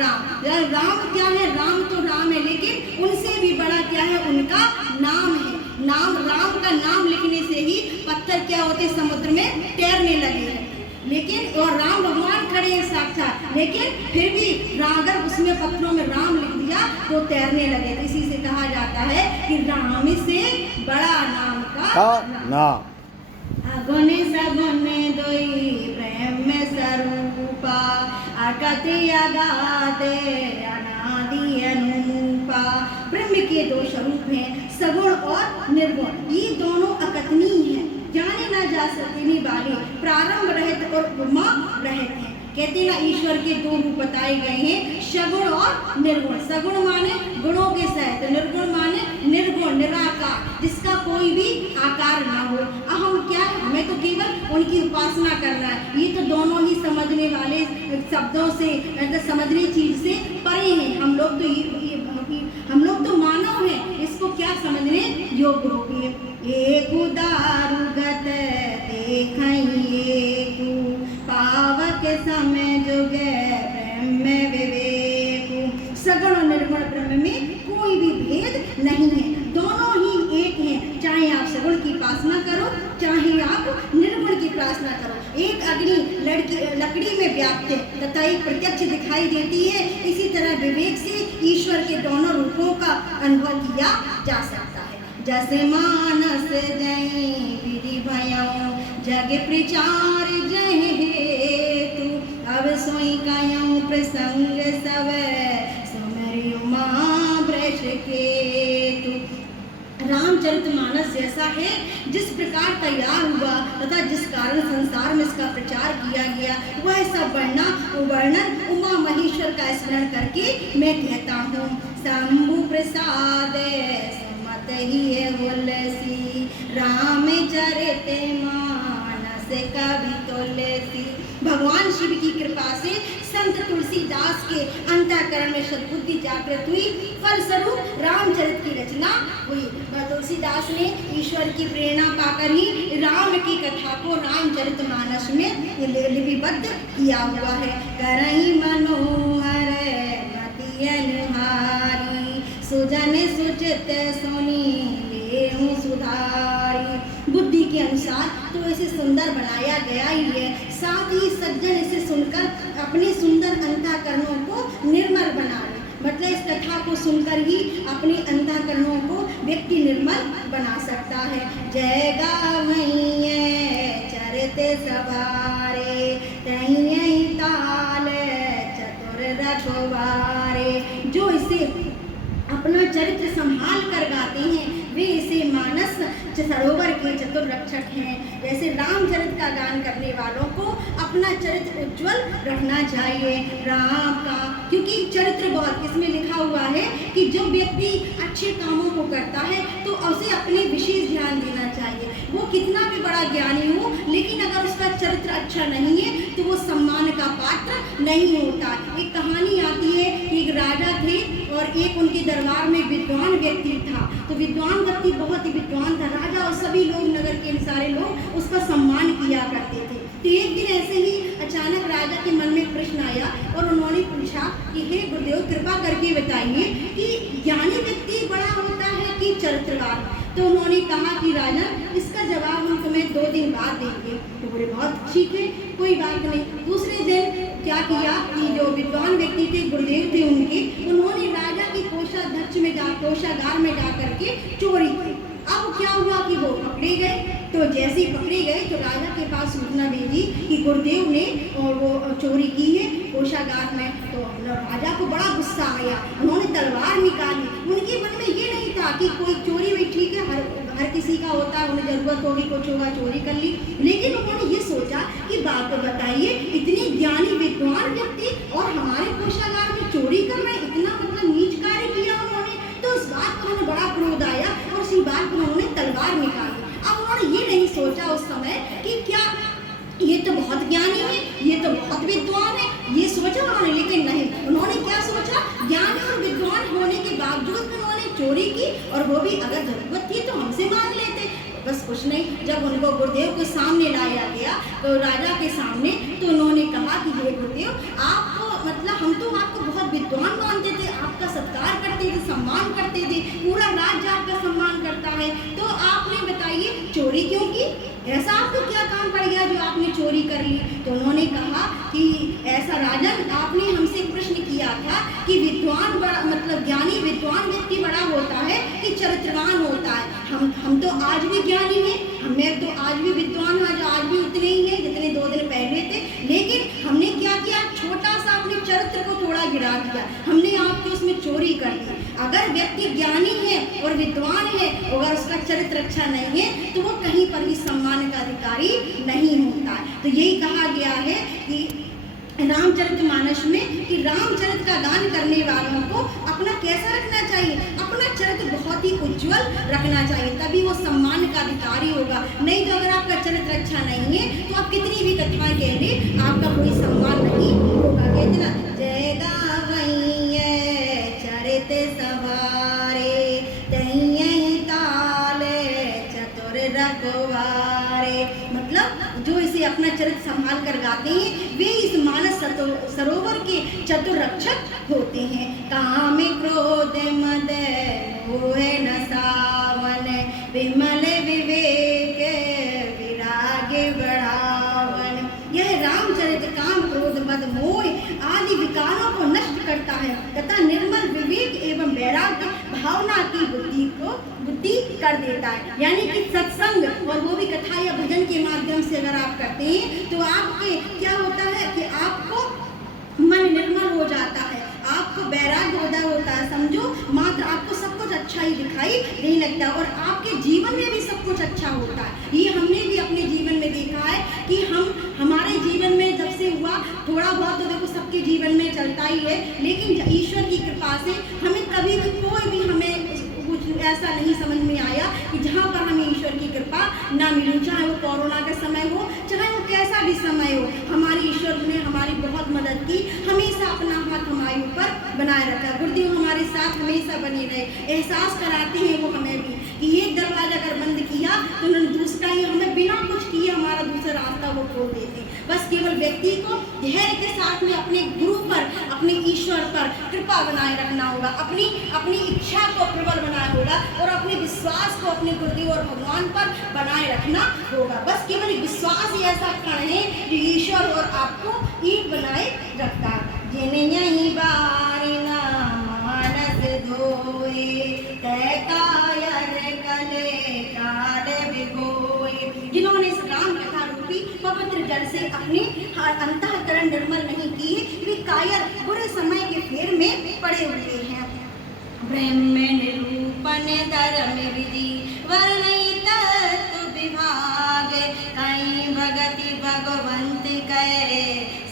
राम। राम क्या है? राम तो राम है, लेकिन उनसे भी बड़ा क्या है? उनका नाम है। नाम, राम का नाम लिखने से ही पत्थर क्या होते? समुद्र में तैरने लगे हैं। लेकिन और राम भगवान खड़े हैं साक्षात, लेकिन फिर भी अगर उसमें पत्थरों में राम लिख दिया तो तैरने लगे। तो इसी से कहा जाता है कि राम से बड़ा नाम का नाम। अगुने सगुने दोई प्रेम में स्वरूपा, अकति अगाधे अनादि अनुपा। ब्रह्म के दो स्वरूप हैं, सगुण और निर्गुण। ये दोनों अकथनीय हैं, जाने ना जा सकने वाले, प्रारंभ रहित और उपमा रहित हैं। कहते ना ईश्वर के दो रूप बताए गए हैं, सगुण और निर्गुण। सगुण माने गुणों के सहित, निर्गुण माने निर्गुण निराकार, जिसका कोई भी आकार ना हो। हम क्या, हमें तो केवल उनकी उपासना करना है। ये तो दोनों ही समझने वाले शब्दों से, समझने चीज से परे हैं। हम लोग तो मानव हैं, इसको क्या समझने योग्य होगी। एक दारुगत देखइए तू, पावक समय जुगे ब्रह्म विवेक। सगुण और निर्गुण ब्रह्म में कोई भी भेद नहीं है, दोनों ही एक हैं। चाहे आप सगुण की उपासना करो, चाहे आप निर्गुण की उपासना करो। एक अग्नि लकड़ी में व्याप्त है तथा एक प्रत्यक्ष दिखाई देती है। इसी तरह विवेक से ईश्वर के दोनों रूपों का अनुभव किया जा सकता है। जैसे मानस जय विधि भयऊ, जग प्रचार जय हेतु, अब सोई कायऊ प्रसंग सब, सुमरि उमा वृष केतु। रामचरितमानस जैसा है, जिस प्रकार तैयार हुआ तथा जिस कारण संसार में इसका प्रचार किया गया, वह सब वर्णन उमा महेश्वर का स्मरण करके मैं कहता हूँ। शंभु प्रसाद समत ही है तुलसी, रामचरित मानस कवि तुलसी। भगवान शिव की कृपा से संत तुलसीदास के अंतःकरण में सद्बुद्धि जागृत हुई, फलस्वरूप रामचरित की रचना हुई। तुलसीदास ने ईश्वर की प्रेरणा पाकर ही राम की कथा को रामचरितमानस में लिपिबद्ध किया हुआ है। करई मनोहर मति अनुहारी, सुजन सुचित सुनी लेहु सुधारी। बुद्धि के अनुसार तो इसे सुंदर बनाया गया ही है, साथ ही सज्जन इसे सुनकर अपने सुंदर अंतःकरणों को निर्मल बना ले। मतलब इस कथा को सुनकर ही अपने अंतःकरणों को व्यक्ति निर्मल बना सकता है। जय गावैये चरित सवारे, तैयई ताल चतुर रखवारे। जो इसे अपना चरित्र संभाल कर गाते हैं, वे इसे मानस सरोवर के चतुर रक्षक हैं। जैसे रामचरित का गान करने वालों को अपना चरित्र उज्जवल रखना चाहिए राम का, क्योंकि चरित्र बहुत इसमें लिखा हुआ है कि जो व्यक्ति अच्छे कामों को करता है तो उसे अपने विशेष ध्यान देना चाहिए। वो कितना भी बड़ा ज्ञानी हो, लेकिन अगर उसका चरित्र अच्छा नहीं है तो वो सम्मान का पात्र नहीं होता। एक कहानी आती है कि एक राजा थे और एक उनके दरबार में विद्वान व्यक्ति था। तो विद्वान व्यक्ति बहुत ही विद्वान था, राजा और सभी लोग, नगर के सारे लोग उसका सम्मान किया करते थे। तो एक दिन ऐसे ही अचानक राजा के मन में प्रश्न आया और उन्होंने पूछा कि हे गुरुदेव, कृपा करके बताइए कि ज्ञानी व्यक्ति बड़ा होता है कि चरित्रवान। तो उन्होंने कहा कि राजा, इसका जवाब हम तुम्हें 2 दिन बाद देंगे। तो बोले बहुत ठीक है, कोई बात नहीं। दूसरे दिन क्या किया कि जो विद्वान व्यक्ति थे, गुरुदेव थे उनके, उन्होंने राजा की कोषागार में जा करके चोरी की। अब क्या हुआ कि वो पकड़े गए। तो जैसे ही पकड़े गए तो राजा के पास सूचना भेजी कि गुरुदेव ने वो चोरी की है कोषागार में। तो राजा को बड़ा गुस्सा आया, उन्होंने तलवार निकाली। उनके मन में ये नहीं था कि कोई चोरी हुई, ठीक है, हर किसी का होता है, उन्हें जरूरत होगी कुछ होगा, चोरी कर ली। लेकिन उन्होंने ये सोचा कि बात बताइए, इतने ज्ञानी विद्वान व्यक्ति और हमारे कोषागार में चोरी कर रहे, इतना मतलब नीच कार्य किया उन्होंने। तो उस बात पर उन्हें बड़ा क्रोध आया और उसी बात पर उन्होंने तलवार निकाली। अब उन्होंने ये नहीं सोचा उस समय कि क्या ये तो बहुत ज्ञानी है, ये तो बहुत विद्वान है, ये सोचा उन्होंने। लेकिन नहीं, उन्होंने क्या सोचा, ज्ञानी और विद्वान होने के बावजूद उन्होंने चोरी की, और वो भी अगर जरूरत थी तो हमसे मांग लेते। बस कुछ नहीं, जब उनको गुरुदेव के सामने लाया गया तो राजा के सामने, तो उन्होंने कहा कि हे गुरुदेव, आपको मतलब हम तो आपको बहुत विद्वान मानते थे, आपका सत्कार करते थे, सम्मान करते थे, पूरा राज्य आपका सम्मान करता है, तो आपने बताइए चोरी क्यों की? ऐसा आपको क्या काम पड़ गया जो आपने चोरी कर ली? तो उन्होंने कहा कि ऐसा राजन, आपने हमसे प्रश्न किया था कि विद्वान बड़ा मतलब ज्ञानी विद्वान व्यक्ति बड़ा होता है कि चरित्रवान होता है? हम तो आज भी ज्ञानी हैं, हमें तो आज भी विद्वान आज भी उतने ही हैं जितने 2 दिन पहले थे, लेकिन हमने क्या किया? छोटा सा अपने चरित्र को थोड़ा गिरा दिया, हमने आपके उसमें चोरी कर दी। अगर व्यक्ति ज्ञानी है और विद्वान है, अगर उसका चरित्र अच्छा नहीं है तो वो कहीं पर भी सम्मान का अधिकारी नहीं होता है। तो यही कहा गया है कि रामचरितमानस में कि रामचरित का गान करने वालों को अपना कैसा रखना चाहिए? अपना चरित्र बहुत ही उज्जवल रखना चाहिए, तभी वो सम्मान का अधिकारी होगा। नहीं तो अगर आपका चरित्र अच्छा नहीं है तो आप कितनी भी कथाएं कह ले, आपका कोई सम्मान नहीं होगा। कहते ना, जय गावैये चरित सवारे, तैयहि ताले चतुर रखवारे। मतलब जो इसे अपना चरित्र संभाल कर गाते हैं वे इस मानस सरोवर के चतुर रक्षक होते हैं। काम क्रोध मद मोह न सावन, विमल विवेक विराग बढ़ावन। यह रामचरित काम क्रोध मद मोह आदि विकारों को नष्ट करता है तथा निर्मल विवेक एवं वैराग्य भावना की बुद्धि कर देता है। यानी कि सत्संग और वो भी कथा या भजन के माध्यम से अगर आप करते हैं तो आपके क्या होता है कि आपको मन निर्मल हो जाता है, आपको वैराग्य होता है, समझो मात्र आपको सब कुछ अच्छा ही दिखाई नहीं लगता और आपके जीवन में भी सब कुछ अच्छा होता है। ये हमने भी अपने जीवन में देखा है कि हमारे जीवन में जब से हुआ, थोड़ा बहुत तो देखो सबके जीवन में चलता ही है, लेकिन ईश्वर की कृपा से हमें कभी भी कोई भी हमें कुछ ऐसा नहीं समझ में आया कि जहाँ पर हमें ईश्वर की कृपा ना मिली, चाहे वो कोरोना का समय हो, चाहे वो कैसा भी समय हो, हमारी ईश्वर ने हमारी बहुत मदद की, हमेशा अपना हाथ हमारे ऊपर बनाए रखा। गुरुदेव हमारे साथ हमेशा बने रहे, एहसास कराते हैं वो हमें भी कि एक दरवाजा अगर बंद किया तो उन्होंने दूसरा ही हमें बिना कुछ किए हमारा दूसरा रास्ता वो खोल देते। बस केवल व्यक्ति को धैर्य के साथ में अपने गुरु पर, अपने ईश्वर पर कृपा बनाए रखना होगा, अपनी इच्छा को प्रबल बनाना होगा और अपने विश्वास को अपने गुरुदेव और भगवान पर बनाए रखना होगा। बस केवल विश्वास ही ऐसा क्षण है जो ईश्वर और आपको एक बनाए रखता है। जिन्हें यही बारी ना मानस धोए, तय कायर कले काल भिगोए। जिन्होंने इस राम कथा रूपी पवित्र जल से अपने अंतःकरण निर्मल नहीं किए, वे कायर बुरे समय के फेर में पड़े हुए हैं। ब्रह्म निरूपण धर्म विधि वर्णित तत्व विभाग, कई भगति भगवंत कै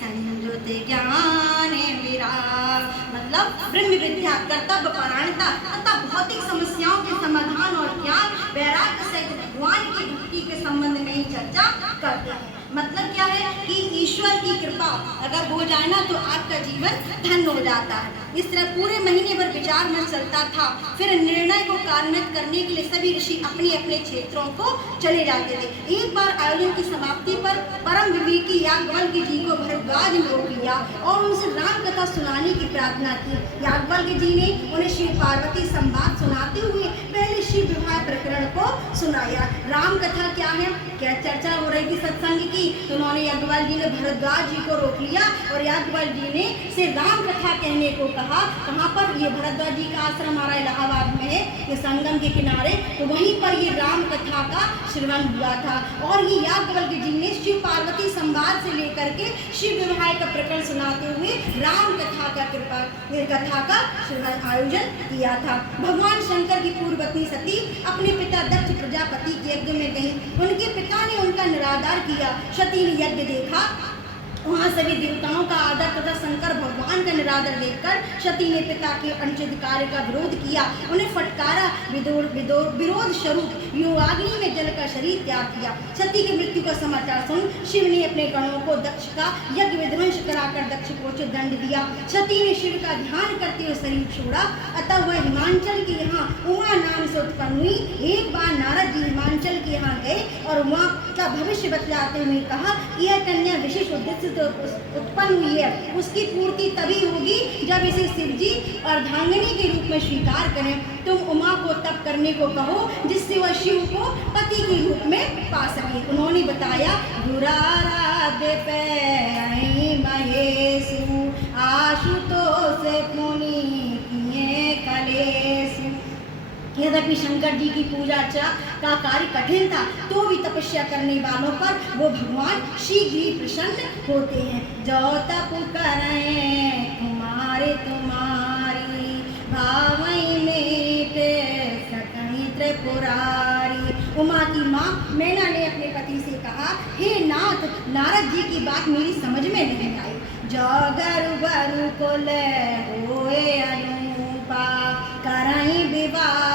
संयुत ज्ञान विराग। मतलब ब्रह्म विद्या, कर्तव्य परायणता तथा भौतिक समस्याओं के समाधान और ज्ञान वैराग्य से भगवान की भक्ति के संबंध में ही चर्चा करते हैं। मतलब क्या है कि ईश्वर की कृपा अगर हो जाए ना तो आपका जीवन धन्य हो जाता है। इस तरह पूरे महीने भर विचार में चलता था। फिर निर्णय को कार्यान्वित करने के लिए सभी ऋषि अपने अपने क्षेत्रों को चले जाते थे। एक बार आयोजन की समाप्ति पर परम विवेकी याज्ञवल्क्य जी को भरद्वाज ने रोक लिया और उनसे राम कथा सुनाने की प्रार्थना की। याज्ञवल्क्य जी ने उन्हें शिव पार्वती संवाद सुनाते हुए पहले शिव विवाह प्रकरण को सुनाया। राम कथा क्या है, क्या चर्चा हो रही थी सत्संग की, तो उन्होंने याज्ञवल्क्य जी ने भरद्वाज जी को रोक लिया और याज्ञवल्क्य जी ने से राम कथा कहने को कहा। कहाँ पर? ये भरद्वाज जी का आश्रम हमारा इलाहाबाद में है, ये संगम के किनारे, तो वहीं पर ये राम कथा का श्रवण हुआ था। और ये याज्ञवल्क्य जी ने शिव पार्वती संवाद से लेकर के शिव विवाह का प्रकरण सुनाते हुए राम कथा का श्रवण आयोजन किया था। भगवान शंकर की पूर्व पत्नी सती अपने पिता दक्ष प्रजापति के यज्ञ में गई। उनके पिता ने उनका निरादर किया। सती ने यज्ञ देखा, वहाँ सभी देवताओं का आदर तथा शंकर भगवान का निरादर देखकर सती ने पिता के अनुचित कार्य का विरोध किया, उन्हें फटकारा। विरोध स्वरूप योगाग्नि में जलकर शरीर त्याग किया। सती की मृत्यु का समाचार सुन शिव ने अपने गणों को दक्ष का यज्ञ विध्वंस कराकर दक्ष को उचित दंड दिया। सती ने शिव का ध्यान करते हुए शरीर छोड़ा। अतः वह हिमांचल के यहाँ उमा नाम से उत्पन्न हुई। एक बार नारद जी हिमांचल के यहाँ गए और वहाँ का भविष्य बतलाते हुए कहा, यह कन्या विशेष उद्देश्य उत्पन्न हुई है उसकी पूर्ति तभी होगी जब इसे शिव जी अर्धांगिनी के रूप में स्वीकार करें। तुम उमा को तप करने को कहो जिससे वह शिव को पति के रूप में पा सके। उन्होंने बताया दुराराध्य पे महेशु आशुतोष मुनि किए कलेश। यद्यपि शंकर जी की पूजा अर्चना का कार्य कठिन था तो भी तपस्या करने वालों पर वो भगवान शीघ्र ही प्रसन्न होते हैं। जो तप करें तुम्हारे तुम्हारी भावई मेटे सकई त्रिपुरारी। उमा की माँ मैना ने अपने पति से कहा, हे नाथ, नारद जी की बात मेरी समझ में नहीं आई। जो गरु गरु को ले होए अनुपा करई विवाह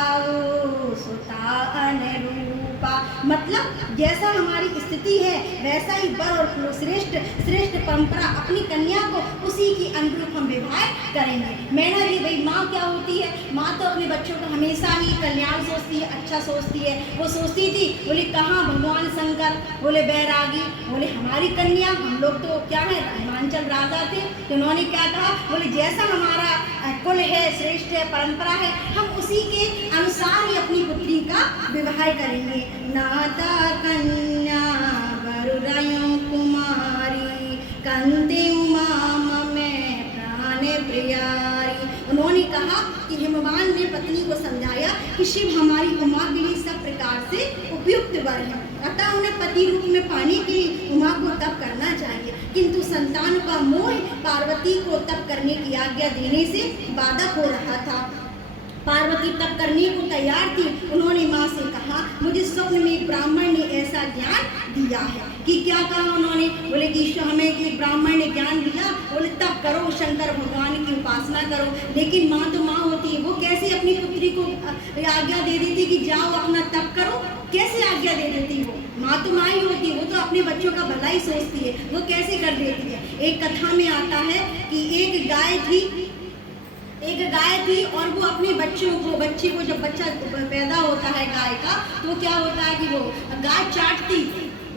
सुता अनुरूपा। मतलब जैसा हमारी स्थिति है वैसा ही वर और श्रेष्ठ परंपरा अपनी कन्या को उसी की अनुरूप हम विवाह करेंगे। मैना जी भाई माँ क्या होती है? माँ तो अपने बच्चों को हमेशा ही कल्याण सोचती है, अच्छा सोचती है। वो सोचती थी, बोले कहाँ भगवान शंकर, बोले बैरागी, बोले हमारी कन्या, हम लोग तो क्या है हिमांचल राजा थे, तो उन्होंने क्या कहा, बोले जैसा हमारा कुल है, श्रेष्ठ है, परंपरा है, हम उसी के अनुसार ही अपनी पुत्री का विवाह करेंगे। नाता कन्या वरुरायों कुमारी कंते उमा में प्राण प्रियारी। उन्होंने कहा कि हिमवान ने पत्नी को समझाया कि शिव हमारी उमा के लिए सब प्रकार से उपयुक्त वर है, अतः उन्हें पति रूप में पाने के लिए उमा को तप करना चाहिए। किंतु संतान का मोह पार्वती को तप करने की आज्ञा देने से बाधक हो रहा था। पार्वती तप करने को तैयार थी। उन्होंने माँ से कहा, मुझे स्वप्न में एक ब्राह्मण ने ऐसा ज्ञान दिया है। कि क्या कहा उन्होंने? बोले कि हमें एक ब्राह्मण ने ज्ञान दिया, बोले तप करो, शंकर भगवान की उपासना करो। लेकिन माँ तो माँ होती है, वो कैसे अपनी पुत्री को आज्ञा दे देती कि जाओ अपना तप करो? कैसे आज्ञा दे देती? वो माँ तो माँ ही होती है, वो तो अपने बच्चों का भला ही सोचती है, वो कैसे कर देती है? एक कथा में आता है कि एक गाय थी और वो अपने बच्चे को जब बच्चा पैदा होता है गाय का, तो क्या होता है कि वो गाय चाटती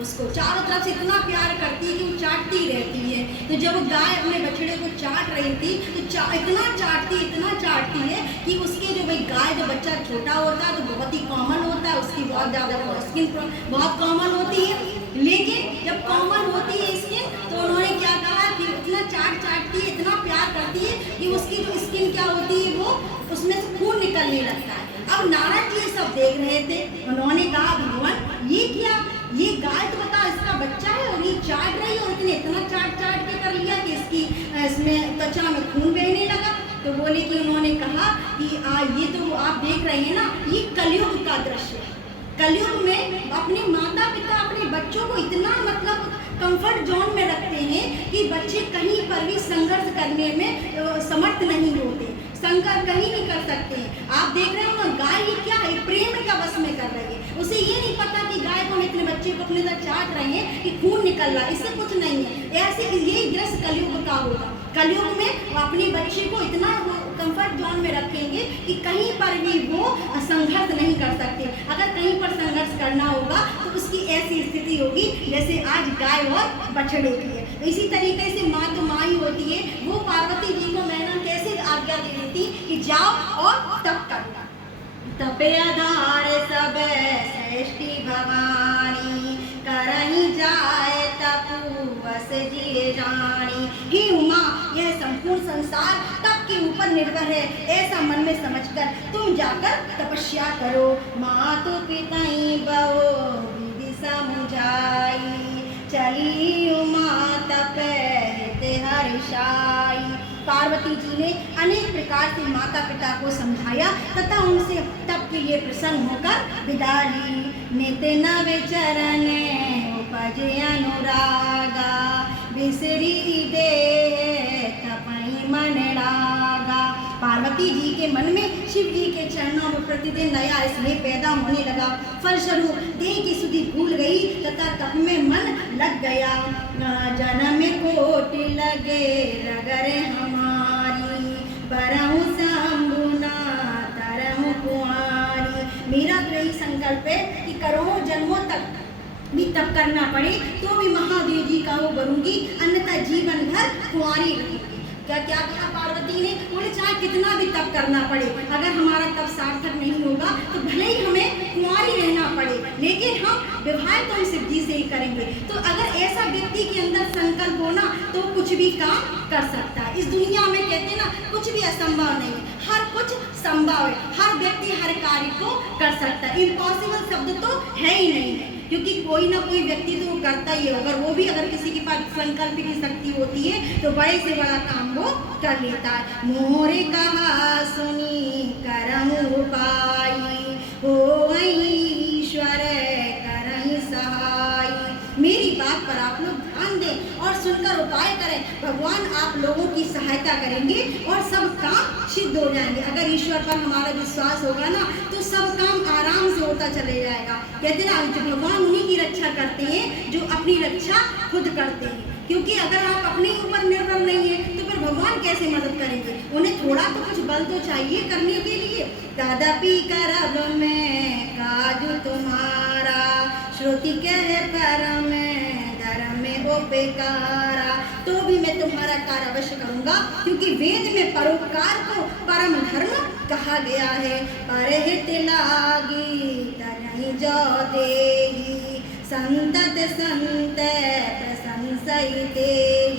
उसको, चारों तरफ से इतना प्यार करती है कि वो चाटती रहती है। तो जब गाय अपने बछड़े को चाट रही थी तो इतना चाटती है कि उसके जो भाई गाय जो बच्चा छोटा होता है तो बहुत ही कॉमन होता है, उसकी बहुत ज़्यादा स्किन बहुत कॉमन होती है। लेकिन जब कॉमन होती है स्किन, तो उन्होंने क्या कहा कि इतना चाटती है, इतना प्यार करती है कि उसकी जो स्किन क्या होती है, वो उसमें से खून निकलने लगता है। अब नारद जी सब देख रहे थे, उन्होंने कहा भगवान ये क्या, ये गाय तो बता इसका बच्चा है और ये चाट रही है और इतना चाट के कर लिया कि इसमें त्वचा में खून बहने लगा। तो बोले कि उन्होंने कहा कि ये तो आप देख रहे हैं ना, ये कलयुग का दृश्य है। कलयुग में अपने माता पिता अपने बच्चों को इतना मतलब कंफर्ट जोन में रखते हैं कि बच्चे कहीं पर भी संघर्ष करने में समर्थ नहीं होते, संघर्ष कहीं नहीं कर सकते हैं। आप देख रहे हो ना, गाय ये क्या है, प्रेम का बस में कर रही है। उसे ये नहीं पता कि गाय को इतने बच्चे को अपने साथ चाट रहे हैं कि खून निकल रहा है, इससे कुछ नहीं है। ऐसे यही दृश्य कलयुग का होगा। कलयुग में अपने बच्चे को इतना कंफर्ट जोन में रखेंगे कि कहीं पर भी वो संघर्ष नहीं कर सकते। अगर कहीं पर संघर्ष करना होगा तो उसकी ऐसी स्थिति होगी जैसे आज गाय और बछड़े की है। तो इसी तरीके से माँ तो माँ ही होती है। वो पार्वती जी को मैना कैसे आज्ञा दे देती कि जाओ और तप करो। तपे आधार सब श्रेष्ठी भवानी करही जाए तपु बस जिए जानी। हे उमा, यह संपूर्ण संसार तप के ऊपर निर्भर है, ऐसा मन में समझकर तुम जाकर तपस्या करो। मातु पिताई बहो विधि समुझाई चली उमा तपे हर्षाई। पार्वती जी ने अनेक प्रकार से माता पिता को समझाया तथा उनसे तप के लिए प्रसन्न होकर विदा ली। नित्य नव चरण उपजे अनुरागा बिसरी दे तपई मन लागा। पार्वती जी के मन में शिव जी के चरणों में प्रतिदिन नया स्नेह पैदा होने लगा। फलस्वरूप देह की सुधि भूल गई तथा तप में मन लग गया। जन्म कोटि लगे रगरे हमारी बरहु शंभुना तरम कुआरी। मेरा तो यही संकल्प है कि करोड़ों जन्मों तक भी तप करना पड़े तो भी महादेव जी का वो बनूंगी, अन्यथा जीवन भर कुंवारी रहूंगी। क्या क्या कहा पार्वती ने? बोले चाहे कितना भी तप करना पड़े, अगर हमारा तप सार्थक नहीं होगा तो भले ही हमें कुंवारी रहना पड़े, लेकिन हम विवाह तो हम शिव जी से ही करेंगे। तो अगर ऐसा व्यक्ति के अंदर संकल्प हो ना तो कुछ भी काम कर सकता है। इस दुनिया में कहते हैं ना, कुछ भी असंभव नहीं है, हर कुछ संभव है। हर व्यक्ति हर कार्य को कर सकता है। इम्पॉसिबल शब्द तो है ही नहीं है, क्योंकि कोई ना कोई व्यक्ति तो वो करता ही है। अगर वो भी अगर किसी के पास संकल्प की शक्ति होती है तो बड़े से बड़ा काम वो कर लेता है। मोरे कहा सुनी करम उपाई, हो ईश्वर करहि सहाय। मेरी बात पर आप लोग ध्यान दें और सुनकर उपाय करें। भगवान आप लोगों की सहायता करेंगे और सब काम सिद्ध हो जाएंगे। अगर ईश्वर पर हमारा विश्वास होगा ना तो सब काम आराम से होता चले जाएगा। कहते ना, जो भगवान उन्हीं की रक्षा करते हैं जो अपनी रक्षा खुद करते हैं। क्योंकि अगर आप अपने ऊपर निर्भर नहीं है तो फिर भगवान कैसे मदद करेंगे? उन्हें थोड़ा तो कुछ बल तो चाहिए करने के लिए। तदपि करब मैं काजू तुम्हारा, श्रुति कह परम धर्म उपकारा। तो भी मैं तुम्हारा कार्य अवश्य करूंगा, क्योंकि वेद में परोपकार को परम धर्म कहा गया है। परहित लागी तनहि जो देहि, संतत संत प्रशंसहि तेहि।